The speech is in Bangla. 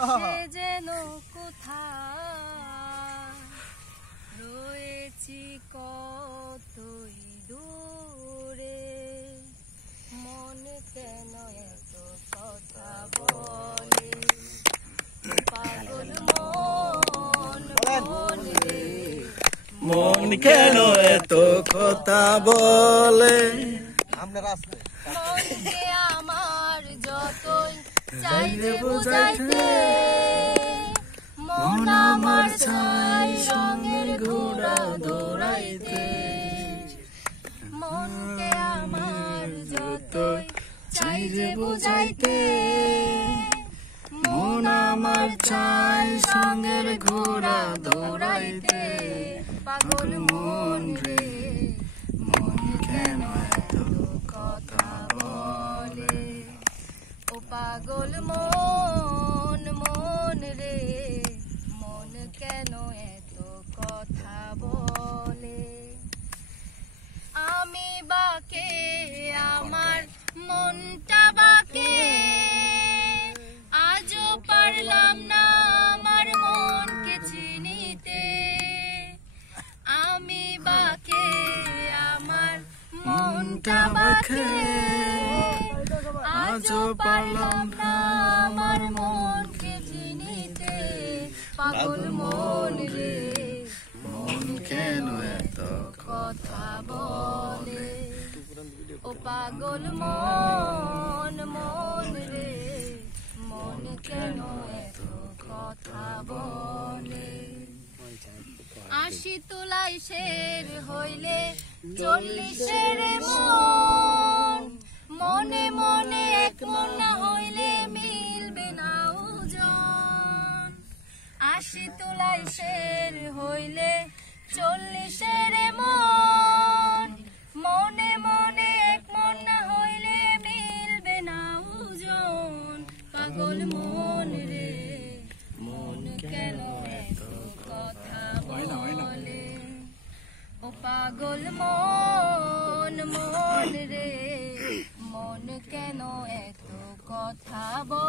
সে যেন কোথায় রয়েছি কতই দূরে, মন কেন এত কথা বলে, পাগল মন মন রে, মন কেন এত কথা বলে। মনকে আমার যতই চাইতে বুঝাইতে, মন আমার চাই রঙের ঘোড়া দৌড়াইতে। মনকে আমার যতই চাইতে বুঝাইতে, মন আমার চাই সঙ্গের ঘোড়া দৌড়াইতে। পাগল মন রে, মন কেন এত কথা বলে, ও পাগল মন মন রে, মন কেন এত কথা বলে। আমি বাকে আমার মনটা বাকে, আজও পারলাম না আমার মনকে চিনিতে। আমি বাকে আমার মনটা বাকে, আজও পারলাম না আমার মনকে চিনিতে। পাগল মন রে, মন কেন এত কথা বলে, ও পাগল মন মন রে, মন কেন এত কথা বলে। ৮০ তোলাই শের হইলে ৪০-এর মন, মনে মনে এক মন না হইলে মিলবে না ওজন। ৮০ তোলাই শের হইলে ৪০-এর মন, মনে মনে এক মন না হইলে মিলবে না ওজন। পাগল মন রে, মন কেন এত কথা বলে, ও পাগল মন মন রে, মন কেন এত কথা বলে।